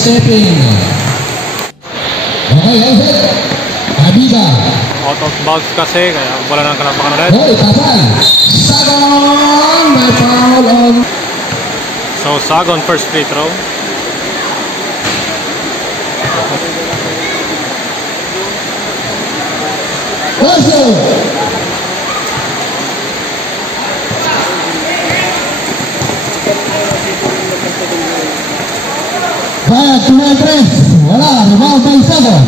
stepping. Okay, offset. Abida. Out of bounds kasi, kaya wala nang kalampakan ulit. Hoy, Pasay. Sagon. May foul on. So, Sagon first free throw. Russell. Baik, 2-3. Wala, rebound by Sagon.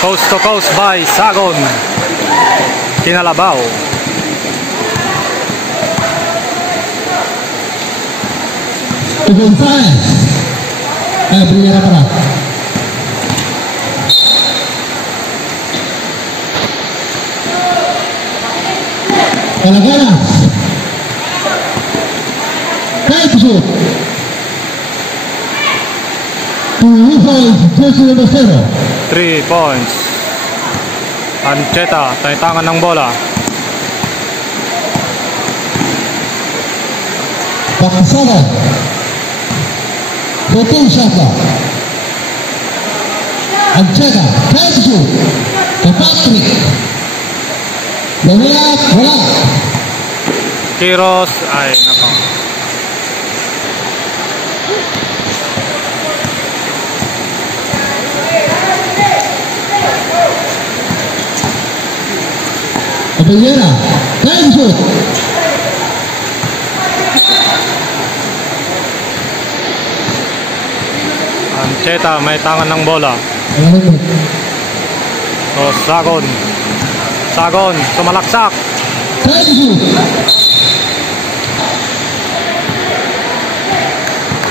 Coast to coast by Sagon. Kinalabaw. Primera para. Pelaganas. Try to shoot. 2 points, jersey number 0. 3 points. Ancheta, tangan ng bola. Pakisana. 14 shot clock. Ancheta, try to shoot. The Patrick. Wala. Kiros, ay nako. Abellera, try to shoot. Ancheta, may tangan ng bola. So, Sagon, sumalaksak. Try to shoot.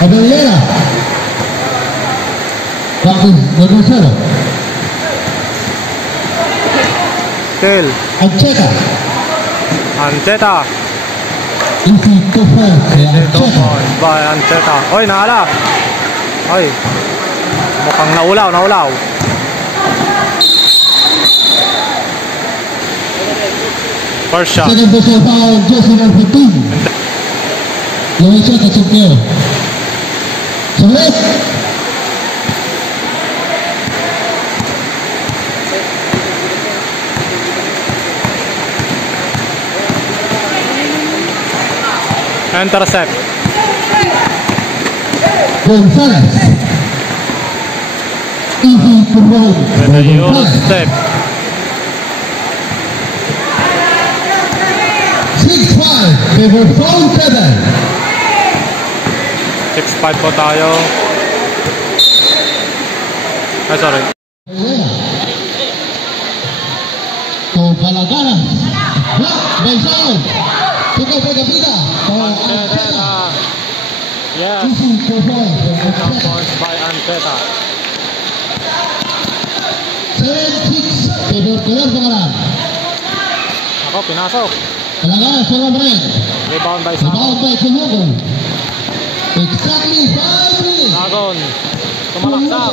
Abellera. Bakit? Number 0. Kill. Ancheta. Easy to first. 2 points by Ancheta. Hoy, naala. Hoy. Mukhang naulaw. First shot. Second personal foul, jersey number 15. Yung isa katsuk niyo. Sulit. Intercept. Gonzalez. Easy to hold. With a Euro step. 6-5. They were foul 7. 6-5 po tayo. Ay, sorry. So, Palaganas. Block by Sagon. Tuko by Gapita. Ancheta. Yes. Easy to hold. 2 points by Ancheta. 7-6. They were keluar kemana? Ako, pinasok. Palaganas from red. Rebound by Sagon. Rebound by Tumugon. Exactly 5 minutes. Sagon. Sumalaksak.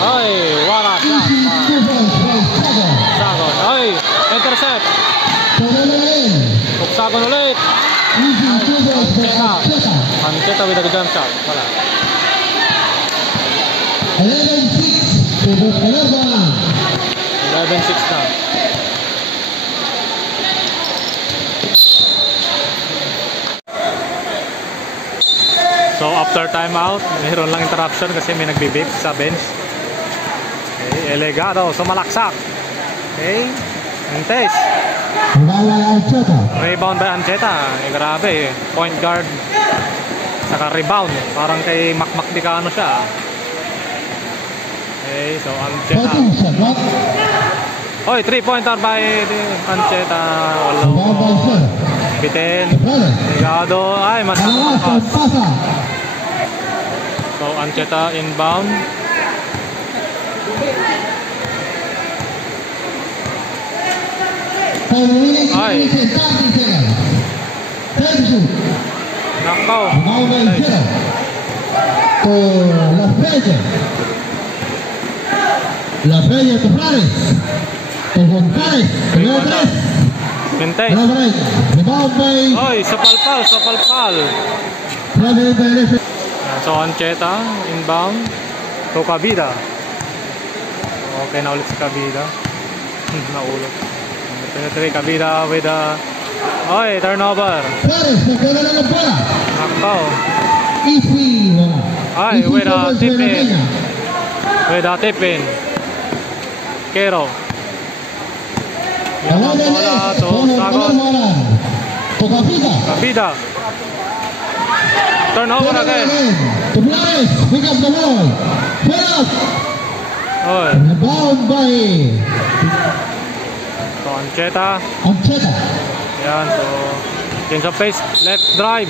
Ay, wala shot. Easy 2 points by Sagon. Sagon. Ay, intercept. Sagon ulit. Easy 2 points by Ancheta. Ancheta with a jump shot. Wala. 11-6. They were keluar kemana? 11-6 na. So after timeout, mayroon lang interruption kasi may nagbibip sa bench. Okay, Elegado, sumalaksak. Okay, Antes. Rebound by Ancheta. Grabe, point guard. Saka rebound. Parang kay Makmak Dicano siya. Okay, so Ancheta. Hoy, 3-pointer by Ancheta. Wala. Bitin. Elegado. Ay, masalakas. So Ancheta inbound. Ay. Nakaw. La Peña to Flores. To González. Primero 3. Hintay. Rebound by Oy, sa palpal. Flores by Lefebvre. So, Ancheta, inbound. To Kabida. Okay na ulit si Kabida. Naulog. Penetrate Kabida with a... Oy, turnover. Flores, nagkala lang ang bola. Nakaw. Easy. Ay, with a tip-in. Kero. Yan ang bola to Sagon. To Kabida. Kabida. Turnover again. To Flores, pick up the ball. Flores. Oy. Rebound by So, Ancheta. Ancheta. Yan, so... Change of pace. Left drive.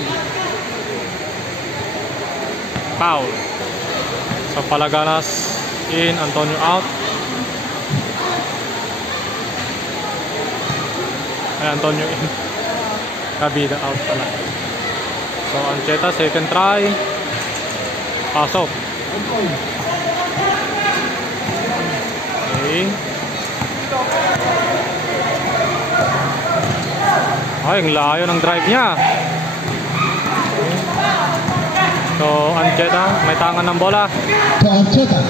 Foul. So, Palaganas in. Antonio out. Ay, Antonio in. Kabida out pala. So, Ancheta, second try. Pasok. Okay. Ay, ang layo ng drive niya. So, Ancheta, may tangan ng bola. To Ancheta.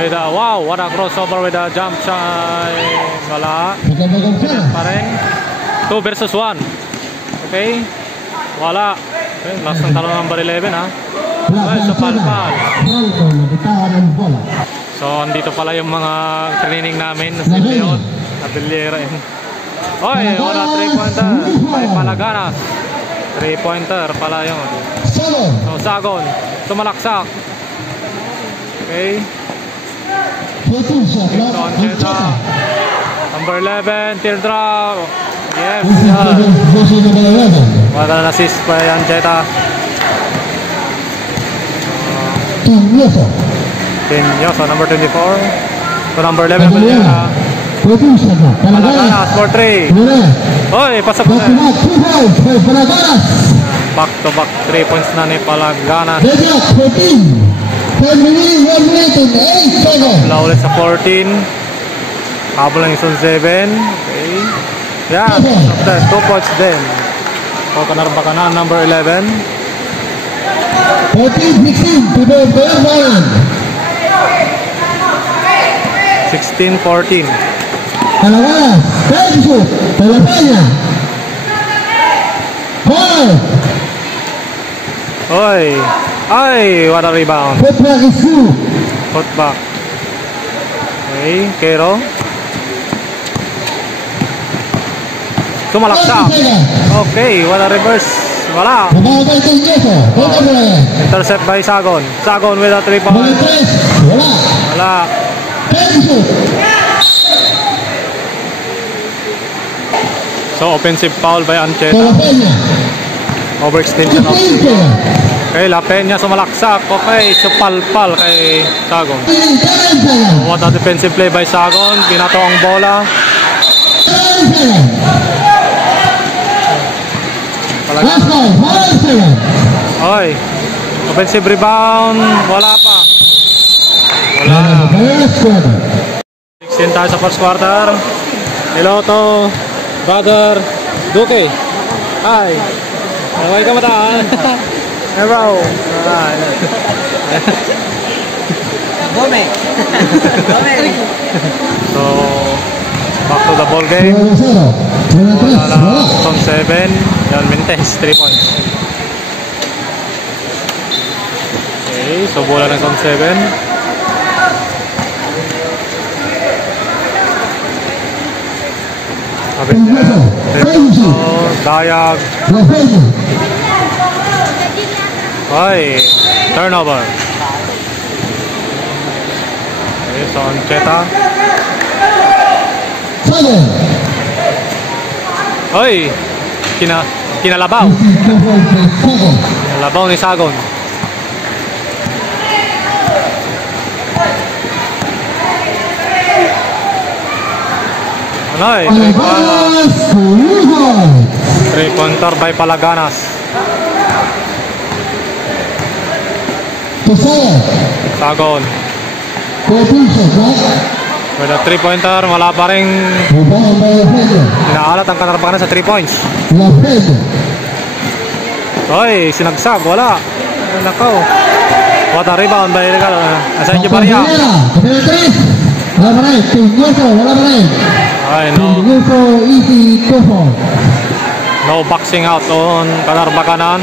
With a, wow, what a crossover with a jump shot. Wala. Magandang Flores. Pa rin. 2 versus 1. Okay. Wala. Okay, last ng talon number 11 ha. Ay, so palpal. Franco, nabitahan ang bola. So, andito pala yung mga training namin na si Leon. Abiliera yun. Oy, wala 3-pointer. May Palaganas. 3-pointer pala yun. Sagon. So, Sagon. Tumalaksak. Okay. 14 shot. So, Ancheta. Number 11, teardrop. Yes. Jersey number 11. Wala na assist pa yan, Ancheta. Tinyoso. So, number 24. So, number 11, Valera. 14 shot. Palaganas for 3. Oy, pasok na. Back-to-back 2 points by Palaganas. Back-to-back 3 points na ni Palaganas. Vegas 14. 10 remaining, 1 minute and 8 seconds. Wala ulit sa 14. Habol lang yung 7. Okay. Yeah, after 2 points din. O, kanarba ka na, number 11. 14-16 to the Bayern. 16-14. Palaganas, 10 shoot. Palapena. Ball. Oy. Ay, what a rebound. Putback is 2. Putback. Okay, Kero. Tumalaksak. Okay, what a reverse. Wala. Rebound by Tinyoso. Intercept by Sagon. Sagon with a 3 point. Wala. Wala. 10 shoot. So, offensive foul by Ancheta. Palapena. Overextension of... 15 seconds. Okay, La Peña sumalaksak. Okay, so palpal kay Sagon. 10 seconds. What a defensive play by Sagon. Pinato ang bola. 10 seconds. Palaganas. Last ball, 5 seconds. Oy, offensive rebound. Wala pa. Wala. Last quarter. 16 tayo sa first quarter. Hello to brother Duque. Hi. Naway ka mataan. Hello. Hi. Gome. So, back to the ball game. 0-0. Wala na. From 7. Yan, Mintes. 3 points. Okay, so bola ng from 7. Dayag. Ay, turnover. Okay, so Ancheta. Ay, kinalabaw. Kinalabaw ni Sagon. Ay, 3-pointer by Palaganas. To 7. Sagon. 14 shots, right? With a 3-pointer, wala pa rin Rebound by Lafreniere. inaalat ang Canarbacana sa 3 points. Lafreniere. Oy, sinagsag, wala. Nakaw. What a rebound by Illegal. Asa yung Maria. Kapila 3. Wala pa rin. Tingyoso, wala pa rin. Ay, no. Tingyoso, easy, 2-4. No boxing out on Canarbacana.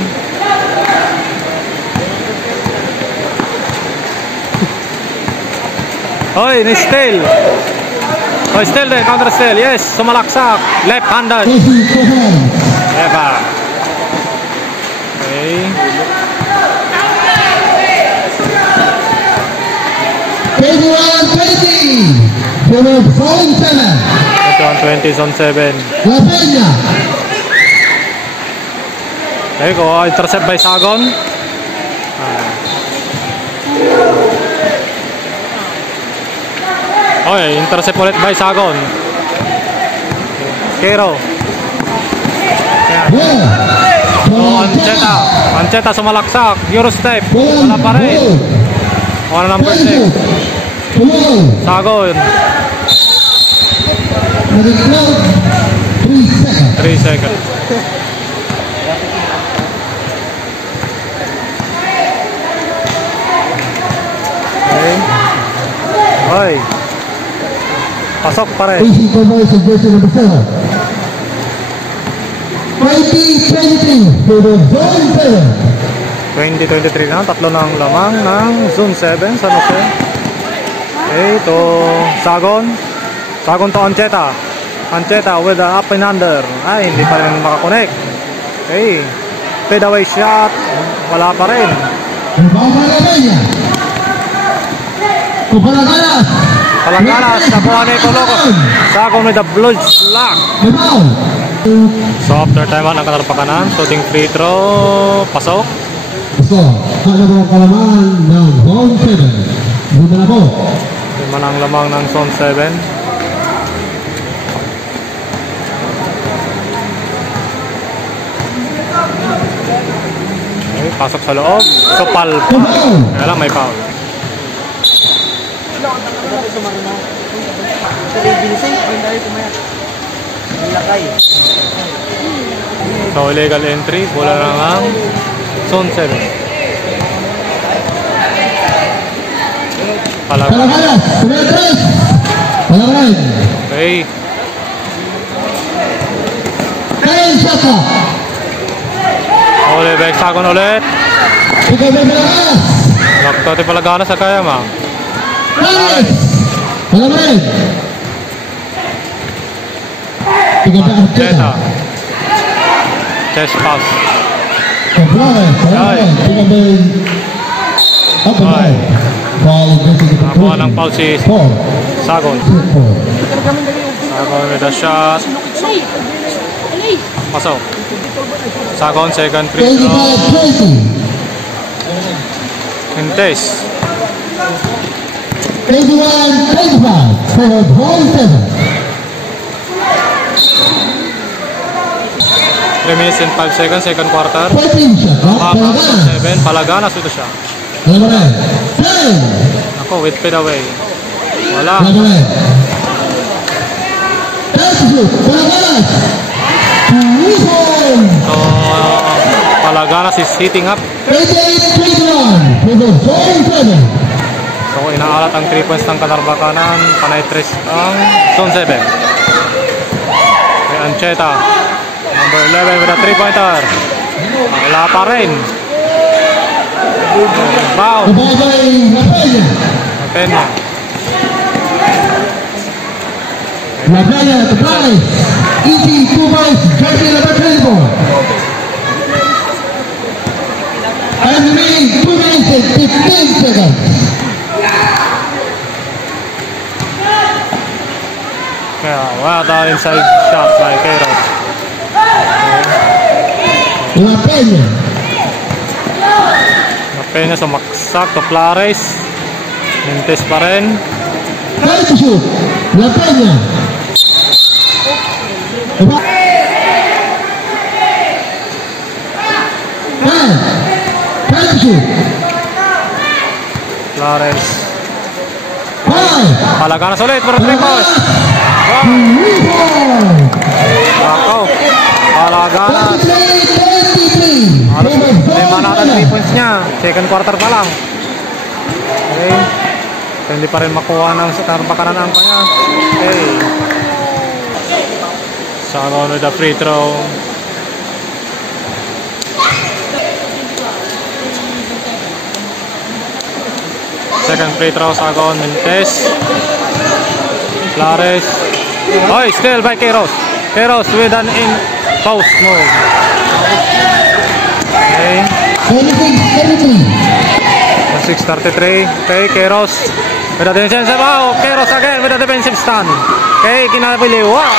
Oy, ni-steal. Oy, steal din, counter steal. Yes, sumalaksak. Left-handed. Easy, 2-4. Eva. Okay. 21-20. For the phone 7. 21-20 on 7. Lafreniere. There you go. Intercept by Sagon. Okay, intercept ulit by Sagon. Kero. Well. So, Ancheta. Ancheta sumalaksak. Eurostep. Wala pa rin. One number 6. Sagon. For the clock, 3 seconds. 3 seconds. Okay. Hoy. Pasok pa rin. Easy conversion version number 7. 20-23 for the zone 7. 20-23 na. Tatlo ng lamang ng Zone 7. San Jose. Okay, to Sagon. Sagon to Ancheta. Ancheta with the up and under. Ay, hindi pa rin makakonect. Okay. Fade away shot. Wala pa rin. Rebound by Lafreniere. Palaganas. Palaganas. Nakuha ni Coloco. Sagon with the blood lock. Rebound. So after time out ng Canarbacana. Shooting free throw. Pasok. So, kagawang kalaman ng zone 7. Lima na po. Lima ng lamang ng Zone 7. Okay, pasok sa loob. So pal. Kaya lang may foul. So illegal entry. Bola lang ang Zone 7. Palaganas. Kumaya 3. Palaganas. Okay. 10 shot clock. Ulit, Sagon ulit. Ikaw ba Palaganas? Nakto Palagana sa kaya ma. Palaganas. Palaganas. Ikaw ba Arteta? Chest pass. Palaganas. Palaganas. Ikaw ba up and down. Ball versus the Nakuha ng foul si 4. Sagon. 4. Sagon with a shot. Pasok. Sagon, second free throw. 25-20. Hintes. 21-25 for zone 7. 3 minutes and 5 seconds, second quarter. 14 shot clock. Palaganas. 7, Palaganas with a shot. Palaganas. 10. Ako, with fade away. Wala. Palaganas. 10 to shoot. Palaganas. Rebound. So, Palaganas is heating up. 28-21 for the zone 7. So, inaalat ang 3 points ng Canarbacana. Panay 3 ang Zone 7. Okay, Ancheta. Number 11 with a 3-pointer. Wala pa rin. Foul. The ball by Lafreniere. Pena. Lafreniere at the prize. Easy 2 points. Jersey number 24. And remaining 2 minutes and 15 seconds. Yeah, well done inside shot by Queiroz. Lafreniere. Pena sumaksak to Clares. Hintes pa rin. Try to shoot. Lafreniere. Try to shoot. Flores. Five. Palaganas ulit for 3 points. Wow. Nakaw. Palaganas. 23. Halos 5 na 3 points niya. Second quarter pa lang. Okay. So, hindi pa rin makuha ng bakanan ang kanya. Okay. Sagon with the free throw. Second free throw, Sagon, Mentes. Flores. Oh, still by Queiroz. Queiroz with an in post move. Okay. 6:33. Okay, Queiroz with a defensive. Oh, Queiroz again with a defensive stand. Okay, kinabili. Wow!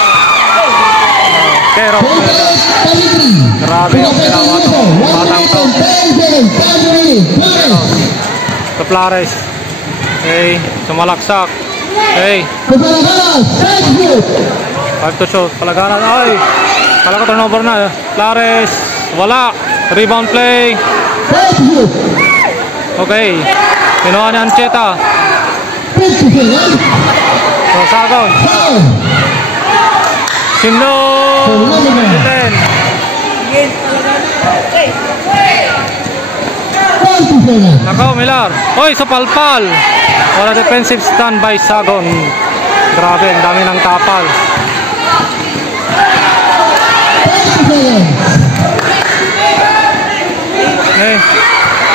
Queiroz. Grabe yung ginawa to. Batang to. To Flores. Okay, sumalaksak. Okay. 5 to shoot. Palaganan. Ay! Kala ko turnover na. Flores. Wala. Rebound play. Okay. Kinuha niya ang Cheta. So, Sagon. Sino? 10. Nakaw, Milar. Hoy, sa palpal. Wala defensive stand by Sagon. Grabe, ang dami ng tapal.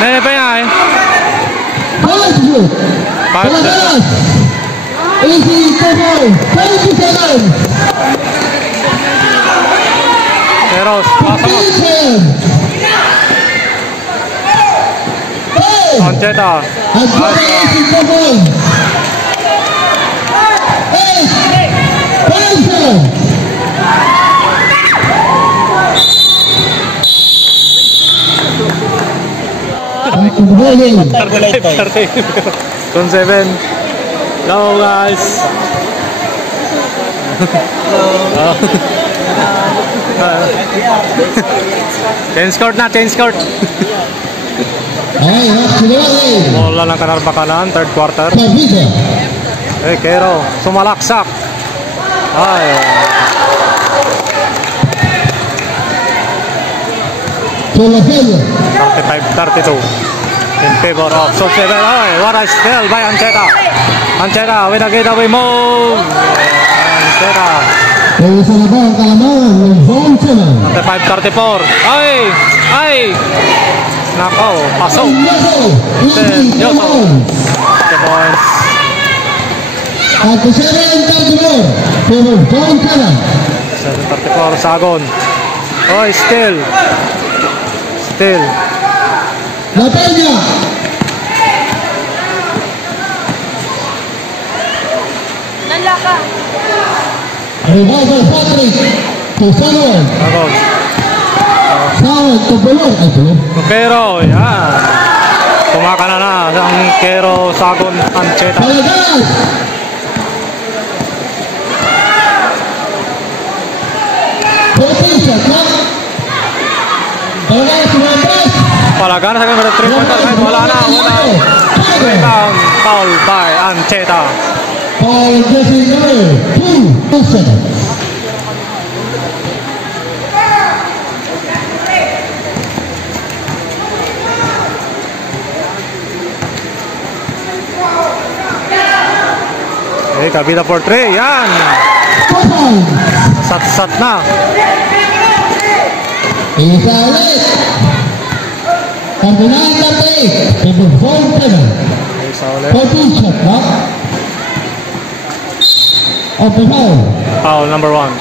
Nene pa yan eh. Queiroz, pasa mo. Ancheta. Con 7. Hello guys. Change court na, change court. Bola ng Kanarbakanan, third quarter. Eh, Quero, sumalaksak. Ay. Tolafel. 35-32 in favor of Sub-7. Ay, what a steal by Ancheta. Ancheta with a getaway move. Ancheta. 35-34. Ay! Ay! Nakaw, pasok. Yoso. 50 points. At the 7-34, Sagon. Oh, still. Still. Latanya. Nalaka. Revolver Patrick. To Samuel. Sagon. Samuel to Belor. Ay, Belor. Pero, yan. Kumakana na ang Quero, Sagon, Ancheta. Palaganas. Potential, no? Palaganas, Sumatras. Palaganas again with a 3-pointer. Wala na. Rebound. Foul by Ancheta. Paul Jesse Miller. 2 seconds. Okay, kabila for 3. Yan. Sat-sat na. Isa ulit. 39-38. Table 4-7. Isa ulit. 14 shot, no? Of the foul. Foul number 1.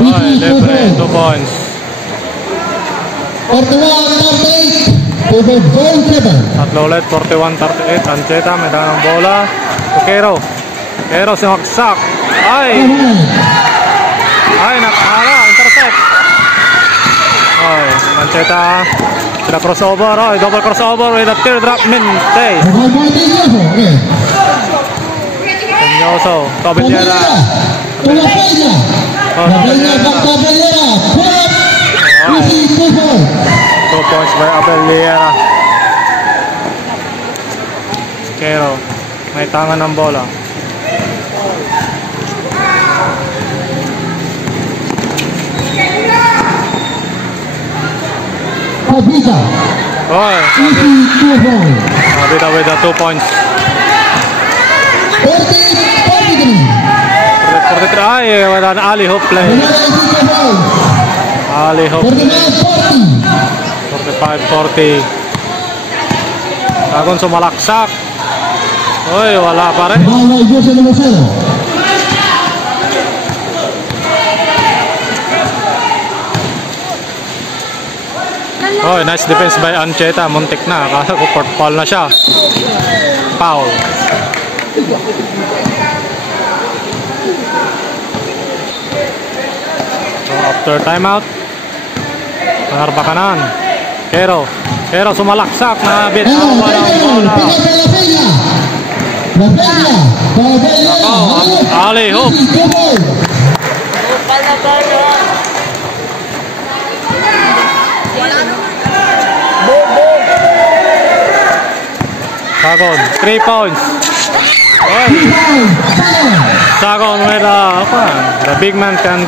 Ay, libre. 2 points. 41-38. Table 4-7. Tatlo ulit. 41-38. Ancheta, may dala ng bola. Quero. Quero, simaksak. Ay! Ay, nakahara. Intercept. Ay, Ancheta. Sila crossover. Ay, double crossover with a teardrop Minte. Nyoso, Cabellera. To La Peña. La Peña con Cabellera. Easy 2 points. 2 points by Cabellera. Quero, may tangan ng bola. Pabita. Oy, Easy 2 points. Pabita with the 2 points. 43. 43, ay, wala na Ali Hope play. Easy 2 points. Ali Hope. 49-40. 45-40. Sagon sumalaksak. Oy, wala pa rin. Bawal Jose Lumacero. Oy, nice defense by Ancheta. Muntik na. Akala ko court foul na siya. Foul. So, after timeout, Panarba kanan. Quero sumalaksak na bit. Ano, Walang Pedro, bola. Peña. La Peña. Cabellera. Ali Hope. Easy 2 points. Sagon, 3 points. Oy, Sagon with the big man can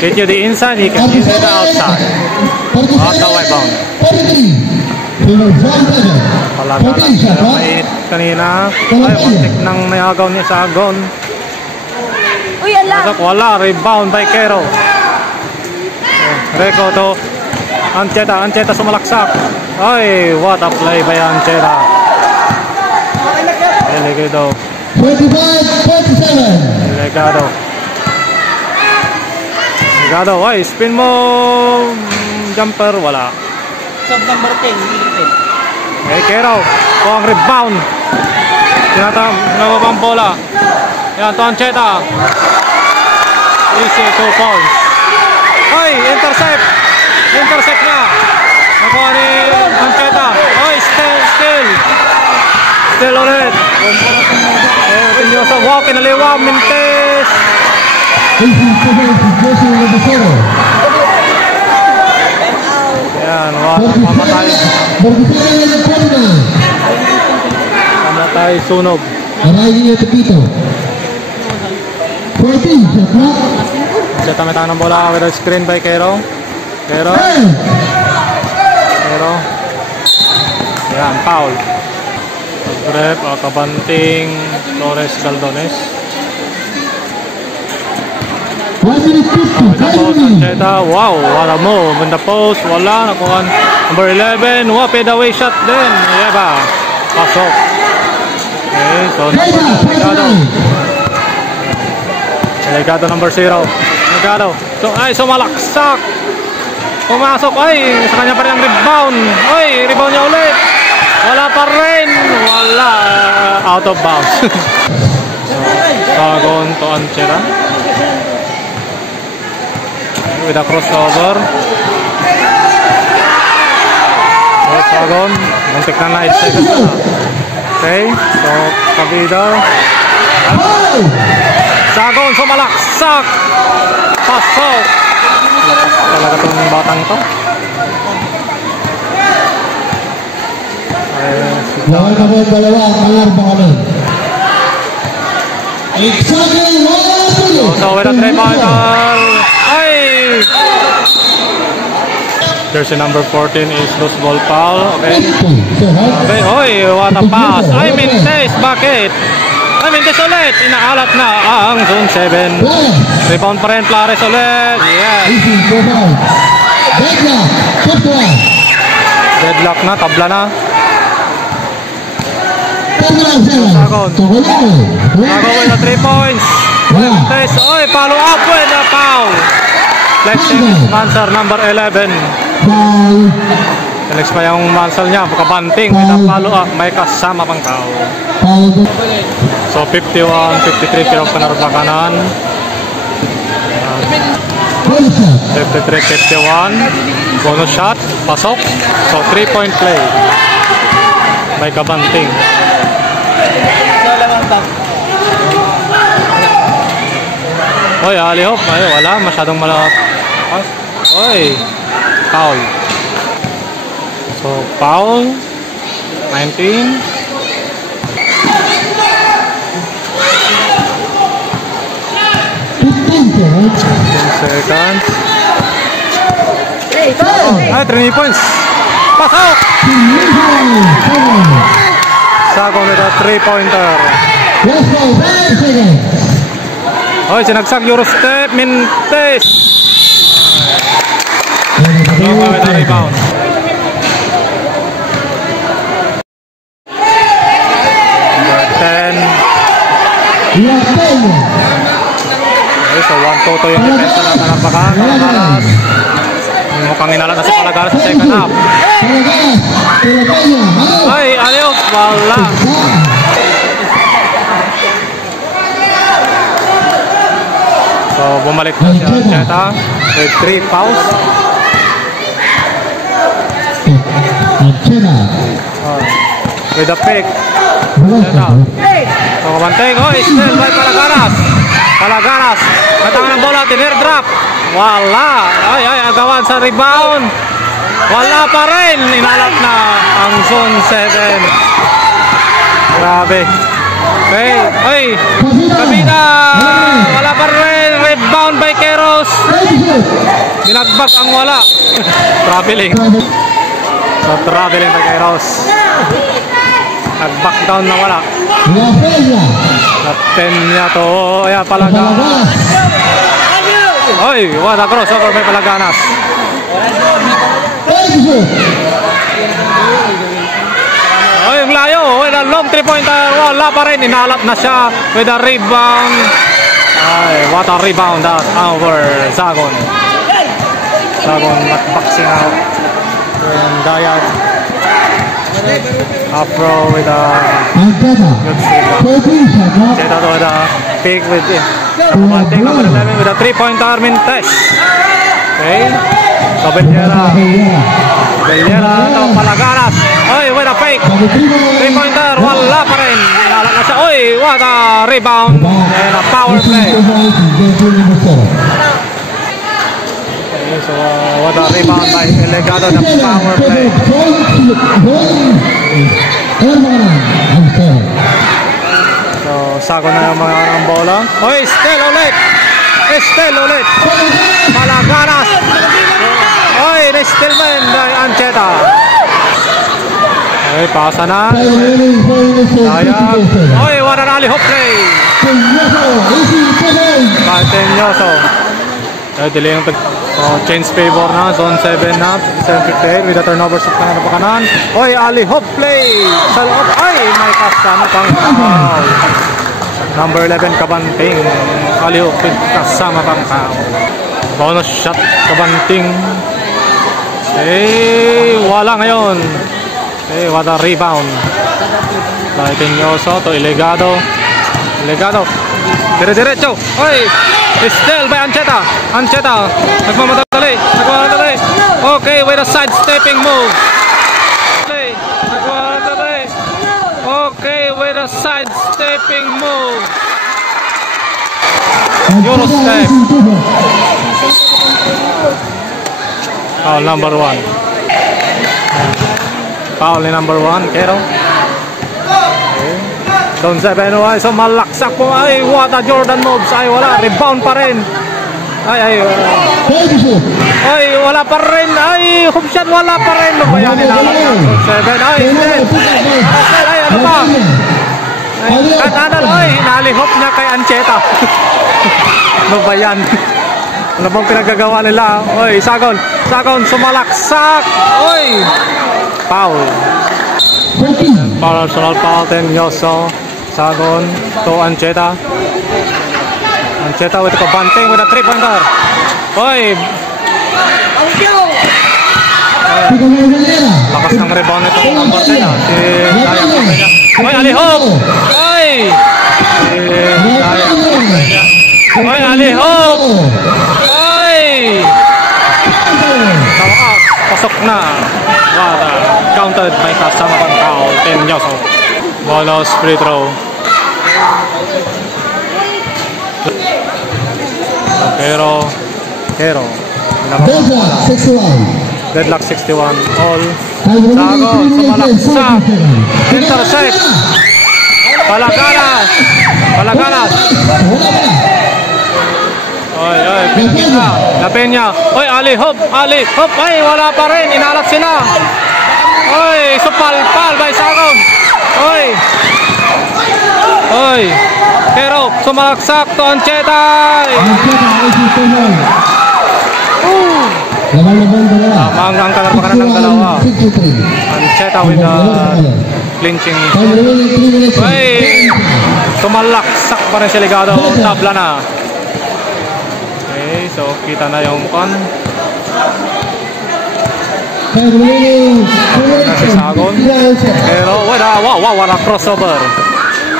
get you the inside, he can get you the outside. Out the way bound. 43. Palagalan na mainit kanina. Ay, muntik nang nayagaw ni Sagon. Uy, ala. Pasok, wala. Rebound by Quero. Reco to Ancheta sumalaksak. Ay, what a play by Ancheta. Delegado. 25-27. Delegado, ay, spin mo. Jumper, wala. Sub number 10, hindi 10. Eh, Quero. O ang rebound. Nababang bola. Yan, to Ancheta. Easy, 2 points. Ay, intercept. Intercept na. Nakuha ni Ancheta. Ay, still ulit. Pinyoso, wow, kinaliwa, Mintes. Easy 2 points. Jose Lumacero. Yan, wow, mamatay. 47-49. Mamatay, sunog. Arriving at the Pito. 14. Shot clock. Ancheta may tanong bola with a screen by Quero. Quero. Yan, foul. Grep, Kabanting, Torres, Caldones. 1 minute 50. Ancheta, wow, what a move in the post, wala, nakuha number 11, wow, fade away shot din, Yeba, pasok. Okay, so Delegado number 0, Delegado, so ay, sumalaksak, pumasok, ay, sa kanya pa rin ang rebound, ay, rebound niya ulit, wala pa rin, wala, out of bounds. Sagon to Ancheta. With a crossover. Sagon, muntik na 9 seconds na. Okay, so Kabida. Sagon, sumalaksak. Pasok. Talaga itong batang to. Lawan naman dalawa ang Panarba kami. Exactly 1 So with a 3-pointer. Jersey number 14 is loose ball foul. Okay. Okay. Oy, what a pass. Ay, Mintes. Bakit? Ay, Mintes ulit. Inaalat na ang zone 7. Rebound pa rin. Plares ulit. Yes. Deadlock na. Tabla na. Sagon. Sagon with the 3 points. Mintes. Oy, follow up with a foul. Flexing Mansar number 11. Flex pa yung Mansar niya. Pagkabanting. May follow up. May kasama pang foul. So 51-53 Kirok Panarba kanan. 53-51. Bonus shot. Pasok. So 3-point play. May kabanting. Oy, alley-oop. Ay, wala. Masyadong malakas. Oy, foul. So, foul. 19. 10 seconds. Ay, 3 points. Pasok! Sagon with a 3-pointer. Oy, sinagsak Eurostep. Mintes. Loka with a rebound. Number 10. Okay, so 1-2 yung defense na natin ng Palagaras. Mukhang inala na si Palagaras sa second half. Ay, alley-oop. Wala. So, bumalik na si Ancheta with 3 fouls. With a pick. Ancheta. So, kabanting. Oh, still by Palagaras. Palagaras. Natangan ng bola. Tinir-drop. Wala. Ay, agawan sa rebound. Wala pa rin. Inalat na ang zone 7. Grabe. Okay. Ay. Kabida. Wala pa rin. Rebound by Keros. Binagbag ang wala. Traveling. So, traveling by Keros. Nag-back down na wala. At 10 niya to. Ayan, Palaganas. Oy, what a crossover by Palaganas. Oy, yung layo. With a long 3-pointer. Wala pa rin. Inalat na siya with a rebound. Ay, what a rebound that over Sagon. Sagon boxing out. And Dayat. Afro with a good steal. Jetta with a pick with it. Take number 11 with a 3-pointer Mintes. Okay. So Bellera to Palagaras. Oy, with a fake. 3-pointer. Wala pa rin. Inalak na siya. Oy, what a rebound. And a power play. Okay, so what a rebound by Elegado, the power play. So, Sagon na yung mga ng bola. Oy, still ulit. Palagaras. Oy, still man by Ancheta. Oy, pasa na. Sayang. Oy, what an alley-hoop play. Tenyoso. Ay, delay yung change favor na. Zone 7 na. 7:58 with the turnover sa kanan pa kanan. Oy, alley-hoop play. Sa loob. Ay, may kasama pang foul. Number 11, Kabanting. Alley-hoop kasama pang foul. Bonus shot, Kabanting. Wala ngayon. What a rebound. Tenyoso to Elegado. Dire-diretso. Oy, still by Ancheta. Nagmamadali. Okay, with a sidestepping move. Okay, with a sidestepping move. Eurostep. Foul number 1. Foul number 1, Kero. Zone 7, ay, so malaksak po. Ay, what a Jordan moves. Ay, wala. Rebound pa rin. Ay, wala pa rin. Ay, hook shot, wala pa rin. Ano ba yan? Zone 7, ay, ano ba? Ay, nalihop niya kay Ancheta. Ano ba yan? Ano bang pinagagawa nila? Oy, Sagon, sumalaksak. Oy, foul. Personal foul, Tenyoso. Sagon to Ancheta. Ancheta with Kabanting with a 3-pointer. Oy! Lakas ng rebound nito number 10. Oy, alley-hoop! Oy! Oy, alley-hoop! Oy! Pasok na. Counted by kasama pang foul. Tenyoso. Bonus free throw. Pero Deadlock 61. deadlock 61 all. Time Sagon, remaining 3 minutes and sumalaksak. 40 seconds. Intercept. Palaganas. Wala pa. Oy, pinakita. La Peña. Oy, Ali, hop. Ay, wala pa rin. Inalat sila. Oy, supalpal by Sagon. Oy. Pero sumalaksak to Ancheta. Ancheta, ayos yung tuloy. Laban-laban dalawa. Ang kanan ng dalawa. 63. Ancheta with the clinching. Time remaining 3 minutes and Oy, 10 seconds. sumalaksak pa rin si Ligado. Tabla na. Okay, so kita na yung kon. Time remaining 2 minutes Si and Sagon. 59 seconds. Pero wala crossover.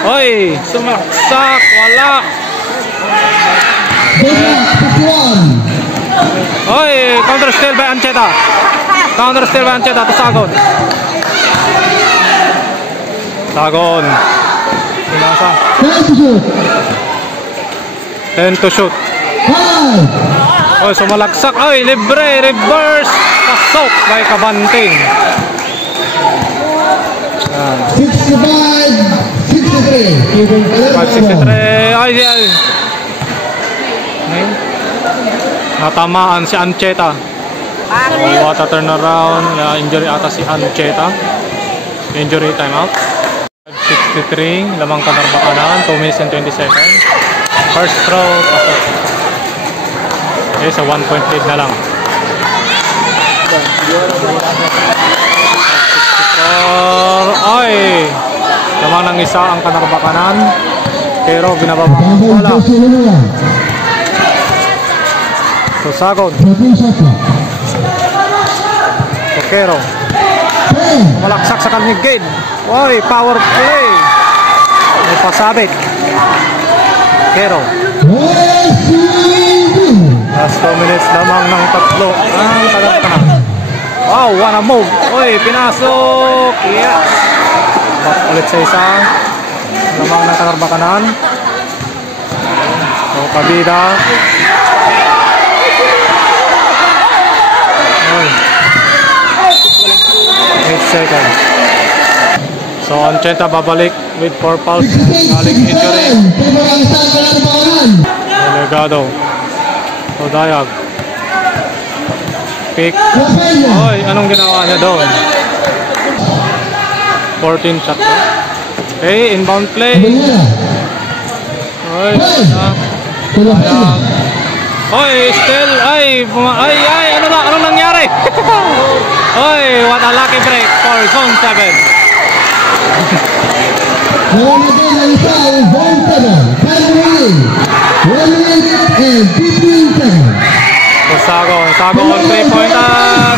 Oy, sumaksak, wala. Deadlock 51. Oy, counter steal by Ancheta to Sagon. Pinasa. 10 to shoot. 10 to shoot. 5. Oy, sumalaksak. Oy, libre, reverse. Pasok by Kabanting. 65. 63. Keeping 563. Ay. Natamaan si Ancheta. What a turnaround. Injury ata si Ancheta. Injury timeout. 563. Lamang Kanarba kanan. 2 minutes and 20 seconds. First throw. Pasok. Okay, so 1 point lead na lang. 64. Ay! Lamang ng isa ang Kanarba kanan. Pero binababa. Wala. So Sagon. Pokero. Malaksak sa kanyang gate. Oy, power play. May pasabit. Pokero. Last 2 minutes lamang ng tatlo. Ang tagal ka na. Wow, wanna move. Oy, pinasok. Yes. Back ulit sa isa. Lamang ng Kanarba kanan. So, Kabida. 8 seconds. So Ancheta babalik with 4 fouls. Galing injury. Delegado. So Dayag. Pick. Oy, anong ginawa niya doon? 14 shot. Okay, inbound play. Oy, Dayag. Oy, still, anong nangyari? Oy, what a lucky break for Zone 7. Sagon, 3-pointer.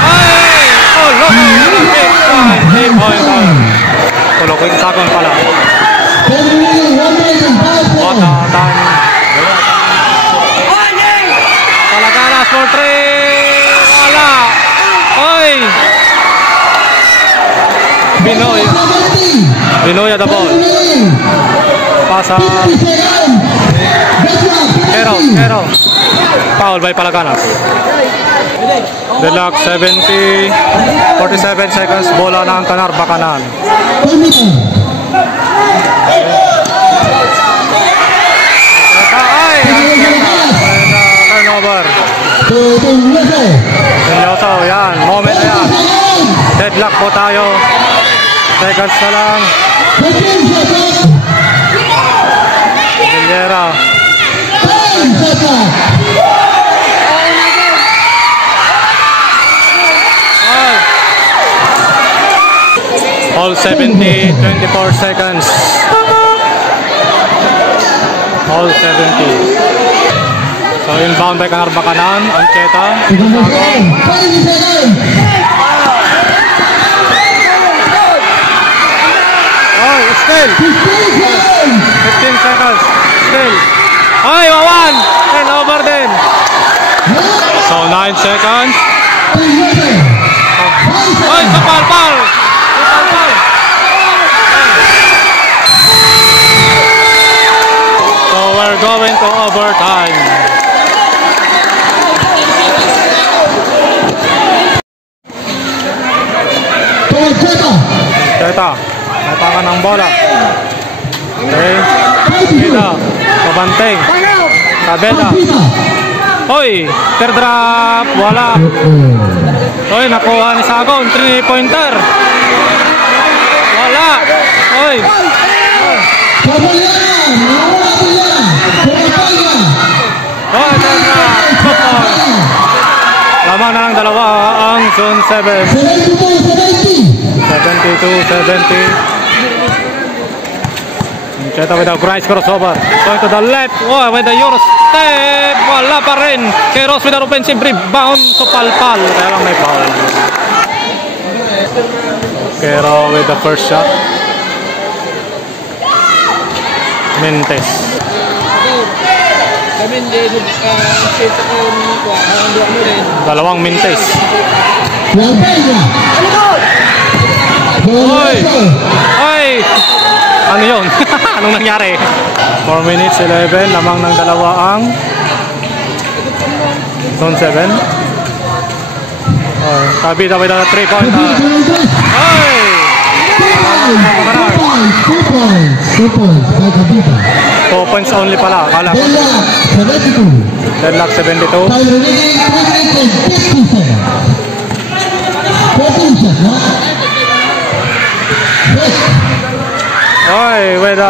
Ay! Oh, look! 3-pointer. Tulog yung Sagon pala. What a time. Palaganas for 3. Wala. Oy! Binoy at the ball. Pasa. Pero. Foul by Palaganas. Deadlock 70. 47 seconds. Bola ng Kanarba kanan. Turnover. Seryoso, yan. Moment na yan. Deadlock po tayo. Seconds na lang. Villera. All 70, 24 seconds. All 70. So inbound by Kanarba kanan, Ancheta. Oh, still. 15 seconds. Still. Ay, wawan. And over din. So 9 seconds. Ay, sapal-pal. So we're going to overtime. Teta, natakan ng bola. Okay. Teta, Kabanting. Tabela. Hoy, teardrop. Wala. Hoy, nakuha ni Sagon. 3-pointer. Wala. Hoy. Hoy, teardrop. Lamang na lang dalawa ang Zone 7. 72-70. Cheta with a Grice crossover. Going to the left. Oh, with the Euro step. Wala pa rin. Keros with an offensive rebound. So palpal. Kaya lang may foul. Kero with the first shot. Mentes. Dalawang Mentes. Hoy! Hoy! Ano yun? Anong nangyari? 4 minutes 11. Lamang ng dalawa ang Zone 7. Kabita with a 3-pointer. Hoy! 2 points only pala. Kala ko. Deadlock 72. Hoy, with a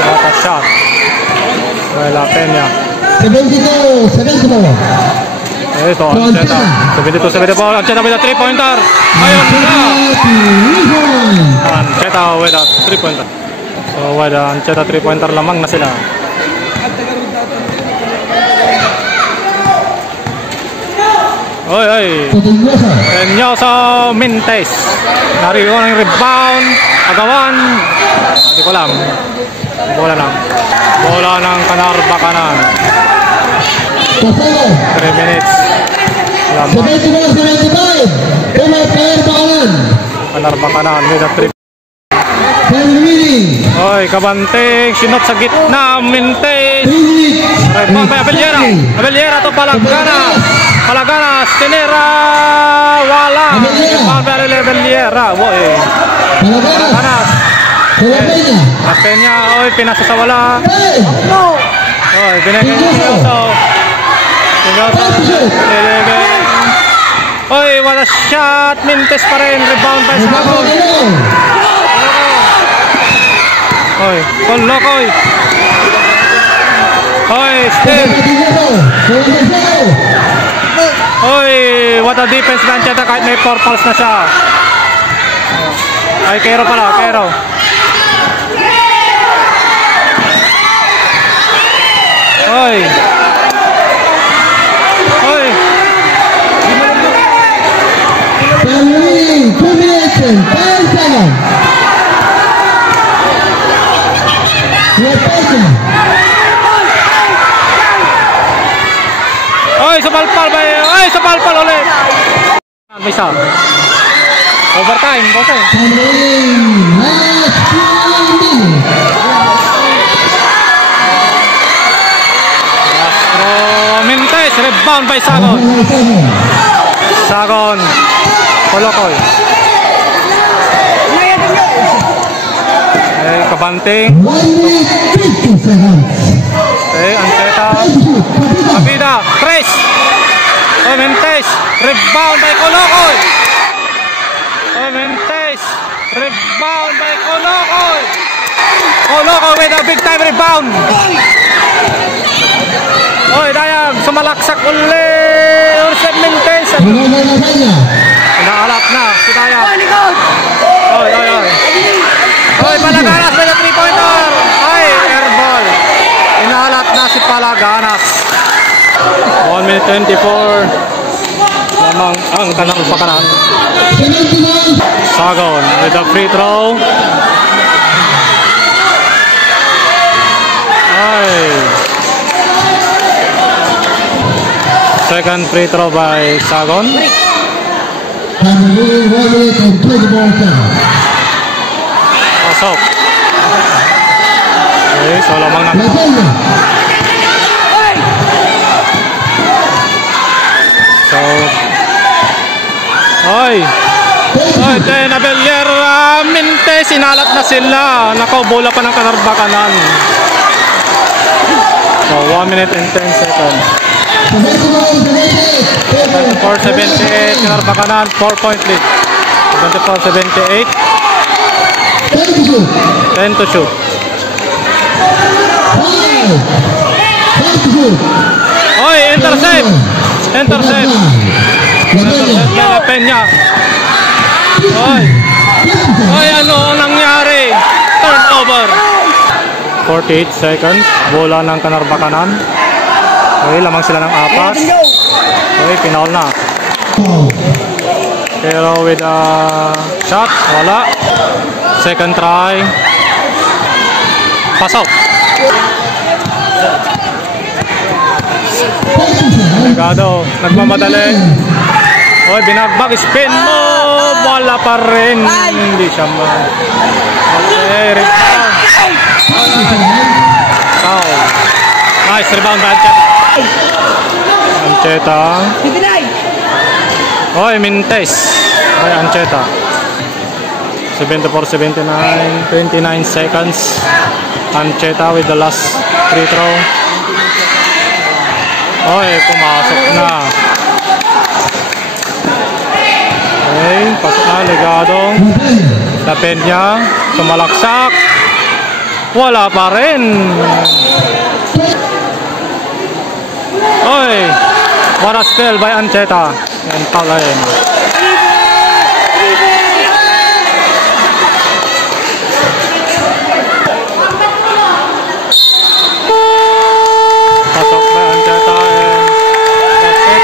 what a shot. Wala Peña. 72. Ito, Ancheta. 72-74. Ancheta with a 3-pointer. Ayun na. Ancheta with a 3-pointer. So, with a Ancheta 3-pointer lamang na sila. Oy, oy. Enyoso Mentes. Nariyo ng rebound. Agawan. Hindi ko alam. Bola lang. Bola ng Kanarba kanan. 3 minutes. Kanarba kanan with a 3. Oy, Kabanting. Sinot sa gitna. Mentes. Rebound by Abeliera. Abeliera to Palagana. Palaganas, Tenera, wala. Rebound by Abeliera. Woy. Palaganas. Peña, oy, pinasa sa wala. Oy, binigay ni Enyoso. Enyoso. Oy, wala shot. Mentes pa rin. Rebound by Sagon. Oy, Konlokoy. Oy, still. Oy, what a defense na Ancheta kahit may 4 fouls na siya. Ay, Kero pala, Kero. Oy. Oy. Combination, 5 seconds. Oy, sapalpal ba yun? Oy, sapalpal ulit. May isa. Overtime, okay. Castro Mentes, rebound by Sagon. Sagon. Kolokoy. Okay, Kabanting. Okay, Ancheta. Abida, Tres. Oh, Mentes. Rebound by Kolokoy. Oh, Mentes. Rebound by Kolokoy. Kolokoy with a big time rebound. Oh, Dayag. Sumalaksak ulit. Urset Mentes. Inaalap na si Dayag. Oy, oy, oy. Oy, Palaganas with a 3-pointer. Ay, airball. Inaalat na si Palaganas. 1 minute 24. Lamang ang kanang pakanan. Sagon with a free throw. Ay. Second free throw by Sagon. Pasok. Okay, so lamang na. Latella. So, oy, Nabelier, Minte, sinalat na sila. Nako, bola pa ng Kanarbakanan. So, 1 minute and 10 seconds. 74-78, Kanarbakanan, 4-point lead. 74-78, 10 to shoot. Oy, intercept! Intercept! Intercept na Peña. Oy! Oy, ano ang nangyari? Turnover! 48 seconds. Bola ng Kanarbakanan. Okay, lamang sila ng apas. Okay, pinaul na. Pero with a shot, wala. Second try. Pasok. Legado, nagmamadali. Oy, binagbag, spin mo. Wala pa rin. Hindi siya man. Okay, rebound. Foul. Nice rebound by Ancheta. Oy, Mintes. Oy, Ancheta. 74-79, 29 seconds. Ancheta with the last free throw. Oy, pumasok na. Okay, pasok na, Legado. La Peña, sumalaksak. Wala pa rin. Oy, what a spell by Ancheta. And Palain. Pasok by Ancheta and that's it.